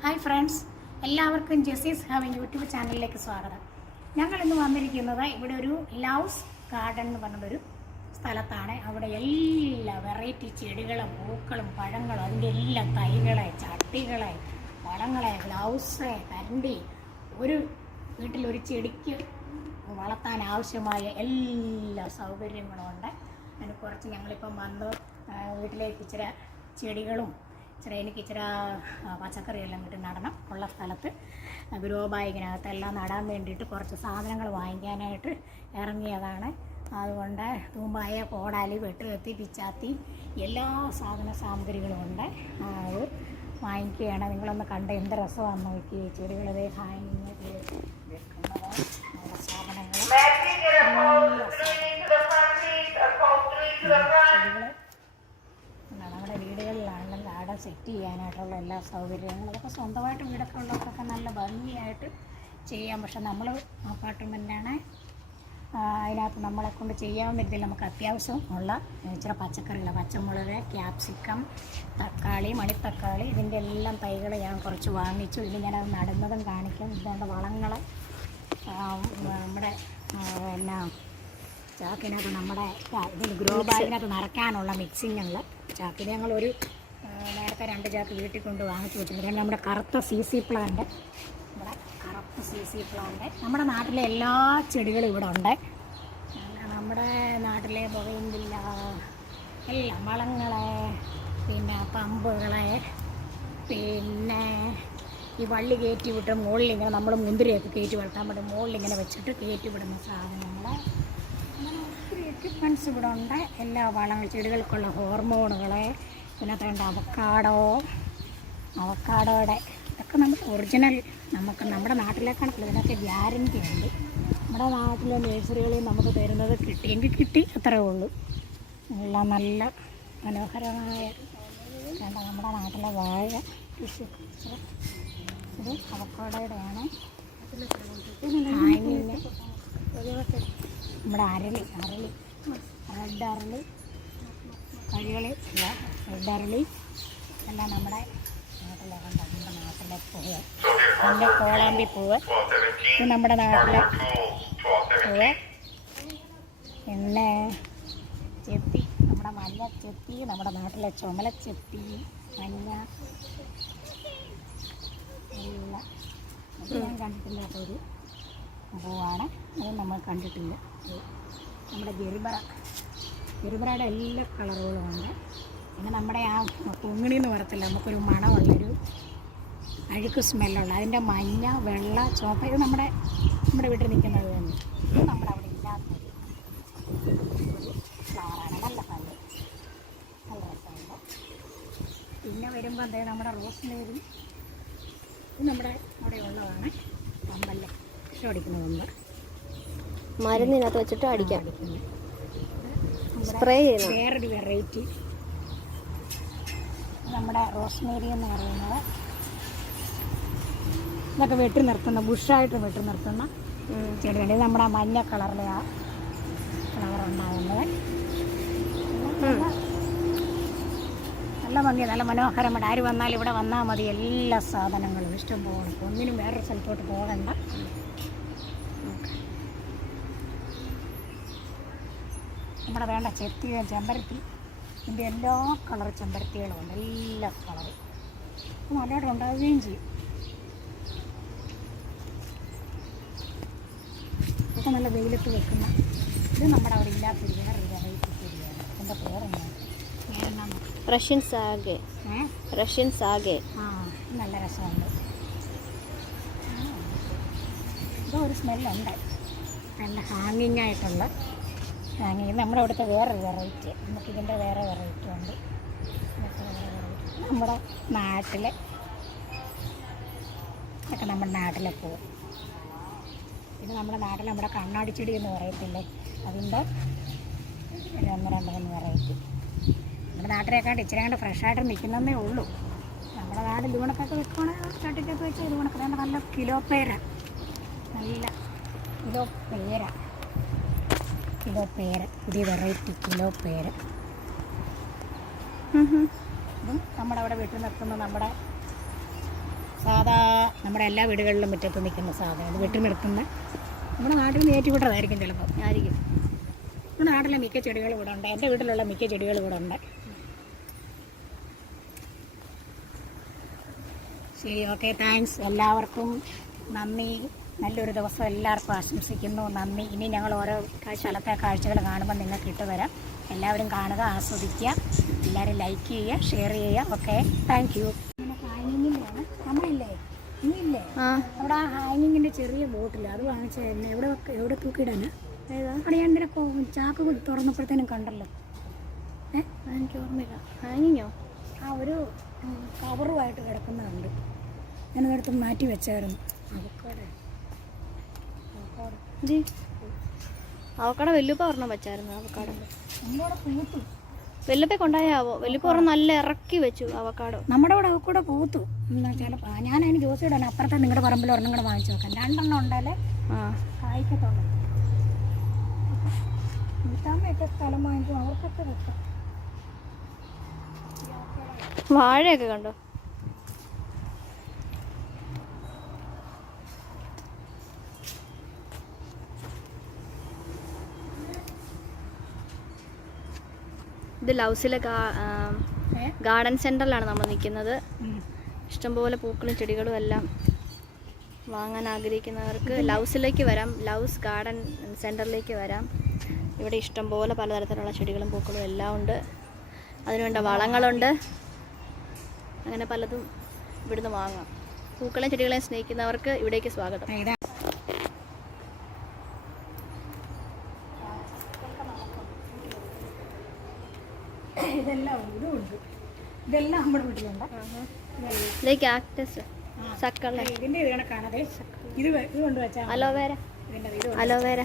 Hi friends എല്ലാവർക്കും ജെസീസ് having YouTube ചാനലിലേക്ക് സ്വാഗതം. ഞങ്ങൾ ഇന്ന് വന്നിരിക്കുന്നത് ഇവിടെ ഒരു ലൗസ് ഗാർഡൻ എന്ന് പറഞ്ഞൊരു സ്ഥലത്താണ്. അവിടെ എല്ലാ വെറൈറ്റി ചെടികളും പൂക്കളും പഴങ്ങളും അതിന്റെ എല്ലാം തൈകളെ ചട്ടികളെ വളങ്ങളെ ഗ്ലൗസ് കരണ്ടി ഒരു വീട്ടിലൊരു ചെടിക്ക് വളർത്താൻ ആവശ്യമായ എല്ലാ സൗകര്യങ്ങളും ഉണ്ട് അതിന് കുറച്ച് ഞങ്ങളിപ്പം വന്ന് വീട്ടിലേക്ക് ഇച്ചിരി ചെടികളും ഇച്ചിരി എനിക്ക് ഇച്ചിരി പച്ചക്കറിയെല്ലാം കിട്ടി നടണം ഉള്ള സ്ഥലത്ത്. ഗ്രോ ബാഗിനകത്ത് എല്ലാം നടാൻ വേണ്ടിയിട്ട് കുറച്ച് സാധനങ്ങൾ വാങ്ങിക്കാനായിട്ട് ഇറങ്ങിയതാണ്. അതുകൊണ്ട് തൂമ്പായ കോടാലി വെട്ടുകത്തി പിച്ചാത്തി എല്ലാ സാധന സാമഗ്രികളും ഉണ്ട്. അത് വാങ്ങിക്കുകയാണ്. നിങ്ങളൊന്ന് കണ്ട് എന്ത് രസമാണെന്ന് നോക്കി ചെടികളതേ ഹാങ്ങിങ് വെക്കുന്നത് നമ്മുടെ സാധനങ്ങൾ ചെടികൾ നമ്മുടെ വീടുകളിലാണെങ്കിലും ഗാർഡൻ സെറ്റ് ചെയ്യാനായിട്ടുള്ള എല്ലാ സൗകര്യങ്ങളും അതൊക്കെ സ്വന്തമായിട്ട് വീടൊക്കെ ഉള്ളവർക്കൊക്കെ നല്ല ഭംഗിയായിട്ട് ചെയ്യാം. പക്ഷെ നമ്മൾ അപ്പാർട്ട്മെന്റാണ് അതിനകത്ത് നമ്മളെ കൊണ്ട് ചെയ്യാവുന്ന രീതിയിൽ നമുക്ക് അത്യാവശ്യം ഉള്ള ഇച്ചിരി പച്ചക്കറികൾ പച്ചമുളക് ക്യാപ്സിക്കം തക്കാളി മണിത്തക്കാളി ഇതിന്റെ എല്ലാം തൈകൾ ഞാൻ കുറച്ച് വാങ്ങിച്ചു. ഇതിൽ ഞാനത് നടുന്നതും കാണിക്കും. ഇതുകൊണ്ട് വളങ്ങൾ നമ്മുടെ എന്നാ ചാക്കിനകത്ത് നമ്മുടെ ഇതിൽ ഗ്രോ ബാഗിനകത്ത് നിറയ്ക്കാനുള്ള മിക്സിങ്ങുള്ള ചാക്കിന് ഞങ്ങളൊരു നേരത്തെ രണ്ട് ചാക്ക് വീട്ടിൽ കൊണ്ട് വാങ്ങിച്ചു വെച്ചിട്ടുണ്ട്. നമ്മുടെ കറുത്ത സി സി പ്ലാന്റ് നമ്മുടെ കറുത്ത സി സി പ്ലാന്റ് നമ്മുടെ നാട്ടിലെ എല്ലാ ചെടികളും ഇവിടെ ഉണ്ട്. നമ്മുടെ നാട്ടിലെ പുകയില്ല എല്ലാം വളങ്ങളെ പിന്നെ പമ്പുകളെ പിന്നെ ഈ വള്ളി കയറ്റി വിട്ട് മുകളിൽ ഇങ്ങനെ നമ്മൾ മുന്തിരിയൊക്കെ കയറ്റി വളർത്താൻ പറ്റും മുകളിൽ ഇങ്ങനെ വെച്ചിട്ട് കയറ്റി വിടുന്ന സാധനങ്ങൾ അങ്ങനെ ഒത്തിരി എക്യുപ്മെന്റ്സ് ഇവിടെ ഉണ്ട്. എല്ലാ വളങ്ങൾ ചെടികൾക്കുള്ള ഹോർമോണുകളെ പിന്നെ അതുകൊണ്ട് അവക്കാടോ. അവക്കാടോയുടെ ഇതൊക്കെ നമുക്ക് ഒറിജിനൽ നമുക്ക് നമ്മുടെ നാട്ടിലേക്കാണല്ലോ ഇതിനൊക്കെ ഗ്യാരന്റി ഉണ്ട്. നമ്മുടെ നാട്ടിലെ നേഴ്സറികളിൽ നമുക്ക് തരുന്നത് കിട്ടിയെങ്കിൽ കിട്ടി അത്രേ ഉള്ളൂ. നല്ല നല്ല മനോഹരമായ നമ്മുടെ നാട്ടിലെ വാഴ കൃഷി. ഇത് അവക്കാടോയുടെയാണ് നമ്മുടെ അരളി അരളി. റെഡ് അരളി. കഴികളി റെഡ് അരളി എല്ലാം നമ്മുടെ നാട്ടിലെ നമ്മുടെ നാട്ടിലെ പൂവ് നമ്മുടെ കോളാമ്പി പൂവ് നമ്മുടെ നാട്ടിലെ പൂവ്. പിന്നെ ചെത്തി നമ്മുടെ മഞ്ഞ ചെത്തി നമ്മുടെ നാട്ടിലെ ചുമല ചെത്തി മഞ്ഞ. എല്ലാം ഞാൻ കണ്ടിട്ടില്ലാത്ത ഒരു പൂവാണ്. അത് നമ്മൾ കണ്ടിട്ടില്ല. നമ്മുടെ ഗിരിബറ ഗിരിബറയുടെ എല്ലാ കളറുകളും ഉണ്ട്. പിന്നെ നമ്മുടെ ആ പൊങ്ങിണി എന്ന് പറയത്തില്ല നമുക്കൊരു മണമുള്ളൊരു അഴുക്ക് സ്മെല്ലുള്ള അതിന്റെ മഞ്ഞ വെള്ള ചുവപ്പ ഇത് നമ്മുടെ നമ്മുടെ വീട്ടിൽ നിൽക്കുന്നത് തന്നെ. ഇത് നമ്മുടെ അവിടെ ഇല്ലാത്തൊരു ഒരു ഫ്ലവറാണ് നല്ല നല്ല രസമുണ്ട്. പിന്നെ വരുമ്പോൾ എന്താ നമ്മുടെ റോസ് മേരി ഇത് നമ്മുടെ അവിടെ ഉള്ളതാണ്. പമ്പല്ലേ വിഷം അടിക്കുന്നത് മരുന്നിനകത്ത് വെച്ചിട്ട് അടിക്കാം. അടിക്കുന്നത് സ്പ്രേ ചെയ്യണം വേറൊരു വെറൈറ്റി നമ്മുടെ റോസ്മേരി എന്ന് പറയുന്നത്. ഇതൊക്കെ വെട്ടി നിർത്തുന്ന ബുഷായിട്ട് വെട്ടി നിർത്തുന്ന ഇത് നമ്മുടെ മഞ്ഞ കളറിലെ ആ ഫ്ലവർ ഉണ്ടാകുന്നത് നല്ല ഭംഗി നല്ല മനോഹരമായിട്ട്. ആര് വന്നാലും ഇവിടെ വന്നാൽ മതി എല്ലാ സാധനങ്ങളും. ഇഷ്ടം പോകണം ഒന്നിനും വേറൊരു സ്ഥലത്തോട്ട് പോകണ്ട. നമ്മുടെ വേണ്ട ചെത്തി ചെമ്പരത്തി. ഇതിന്റെ എല്ലാ കളർ ചെമ്പരത്തികളും ഉണ്ട്. എല്ലാ കളറും. നല്ലതായിട്ട് ഉണ്ടാവുകയും ചെയ്യും. ഇതൊക്കെ നല്ല വെയിലത്ത് വെക്കുന്ന ഇത് നമ്മുടെ അവിടെ ഇല്ലാത്തൊരു വേറൊരു വെറൈറ്റി ചെടിയാണ് എന്റെ പേരെന്നാണ് റഷ്യൻ സാഗെ റഷ്യൻ സാഗെ ആ നല്ല രസമുണ്ട്. ഇതൊരു സ്മെല്ലുണ്ട് നല്ല ഹാങ്ങിങ് ആയിട്ടുള്ള ഹാങ്ങിങ് നമ്മുടെ അവിടുത്തെ വേറൊരു വെറൈറ്റി നമുക്കിതിന്റെ വേറെ വെറൈറ്റി ഉണ്ട്. നമ്മുടെ നാട്ടിലെ ഇതൊക്കെ നമ്മുടെ നാട്ടിലെ പോവും ഇത് നമ്മുടെ നാട്ടിൽ നമ്മുടെ കണ്ണാടി ചെടി എന്ന് പറയത്തില്ലേ? അതിന്റെ ഒന്ന് രണ്ട് മൂന്ന് വെറൈറ്റി നമ്മുടെ നാട്ടിലേക്കാണ്ട് ഇച്ചിരി കണ്ട് ഫ്രഷായിട്ട് നിൽക്കുന്നതേ ഉള്ളൂ. നമ്മുടെ നാട് ലൂണക്കൊക്കെ വെക്കുവാണെങ്കിൽ ചട്ടിക്കൊക്കെ വെച്ച് ലൂണൊക്കെ നല്ല കിലോ പേര. നല്ല കിലോ പേര. കിലോ പേര. പുതിയ വെറൈറ്റി കിലോ പേര. ഇതും നമ്മുടെ അവിടെ വീട്ടിൽ നിർത്തുന്ന നമ്മുടെ സാധാ നമ്മുടെ എല്ലാ വീടുകളിലും മുറ്റത്ത് നിൽക്കുന്ന സാധനം. വീട്ടിൽ വെട്ടി നിർത്തുന്ന നമ്മുടെ നാട്ടിൽ നിന്ന് ഏറ്റുവിട്ടതായിരിക്കും ചിലപ്പോൾ. ആയിരിക്കും. നമ്മുടെ നാട്ടിലെ മിക്ക ചെടികൾ ഇവിടെ ഉണ്ട്. എന്റെ വീട്ടിലുള്ള മിക്ക ചെടികൾ ഇവിടെ ഉണ്ട്. ശരി ഓക്കെ താങ്ക്സ് എല്ലാവർക്കും നന്ദി. നല്ലൊരു ദിവസം എല്ലാവർക്കും ആശംസിക്കുന്നു. നന്ദി. ഇനി ഞങ്ങൾ ഓരോ സ്ഥലത്തെ കാഴ്ചകൾ കാണുമ്പോൾ നിങ്ങൾക്ക് ഇട്ടുതരാം എല്ലാവരും കാണുക ആസ്വദിക്കുക എല്ലാവരും ലൈക്ക് ചെയ്യുക ഷെയർ ചെയ്യുക. ഓക്കെ താങ്ക് യു നമ്മളില്ലേ? ആ. അവിടെ ആ ഹാങ്ങിങ്ങിന്റെ ചെറിയ ബോട്ടിൽ അത് വാങ്ങിച്ചായിരുന്നു എവിടെ എവിടെ തൂക്കിയിടാനാ? ഏതാ? അവിടെ ഞാൻ ഇങ്ങനെ കൊ- ചാക്ക് തുറന്നപ്പോഴത്തേനും കണ്ടല്ലോ. ഏഹ് എനിക്ക് ഓർമ്മയില്ല. ഹാങ്ങിങ്ങോ ആ ഒരു കവറുമായിട്ട് കിടക്കുന്നുണ്ട് ഞാനതെടുത്ത് മാറ്റി വെച്ചായിരുന്നു. അവക്കാടെ ജി. അവക്കട വെല്ലുപ്പ ഒരെണ്ണം വെച്ചായിരുന്നു അവക്കാടോ. നമ്മളവിടെ പൂത്തു. വെല്ലുപ്പ കൊണ്ടായാവോ വെല്ലുപ്പ ഒരെണ്ണം നല്ല ഇറക്കി വെച്ചു അവക്കാടോ. നമ്മുടെ കൂടെ അവക്കൂടെ പൂത്തു. ചിലപ്പോൾ ഞാൻ അതിന് ജ്യൂസ് ഇടാൻ അപ്പുറത്തെ നിങ്ങളുടെ പറമ്പിൽ ഒരെണ്ണം കൂടെ വാങ്ങിച്ചു നോക്കാം രണ്ടെണ്ണം ഉണ്ടല്ലേ? ആ. കായ്ക്കത്തുള്ളൂ. വീട്ടാമ്മയൊക്കെ സ്ഥലം വാങ്ങിക്കും അവർക്കൊക്കെ വെക്കാം. വാഴയൊക്കെ കണ്ടോ? ഇത് ലൗസിലെ ഗാർഡൻ സെന്ററിലാണ് നമ്മൾ നിൽക്കുന്നത്. ഇഷ്ടംപോലെ പൂക്കളും ചെടികളും എല്ലാം വാങ്ങാൻ ആഗ്രഹിക്കുന്നവർക്ക് ലൗസിലേക്ക് വരാം. ലൗസ് ഗാർഡൻ സെന്ററിലേക്ക് വരാം. ഇവിടെ ഇഷ്ടംപോലെ പലതരത്തിലുള്ള ചെടികളും പൂക്കളും എല്ലാം ഉണ്ട്. അതിനുവേണ്ട വളങ്ങളുണ്ട്. അങ്ങനെ പലതും ഇവിടുന്ന് വാങ്ങാം. പൂക്കളെയും ചെടികളെയും സ്നേഹിക്കുന്നവർക്ക് ഇവിടേക്ക് സ്വാഗതം. ഇതാ ഇതെല്ലാം ഇതെല്ലാം നമ്മുടെ വീട്ടിലുണ്ട്. ഇതേ കാക്ടസ് സക്കള്ള ഇതിന്റെ ഇത് കണക്കാണ് ഇത് വെ- ഇത് കൊണ്ട് വെച്ചാൽ അലോവേര അലോവേര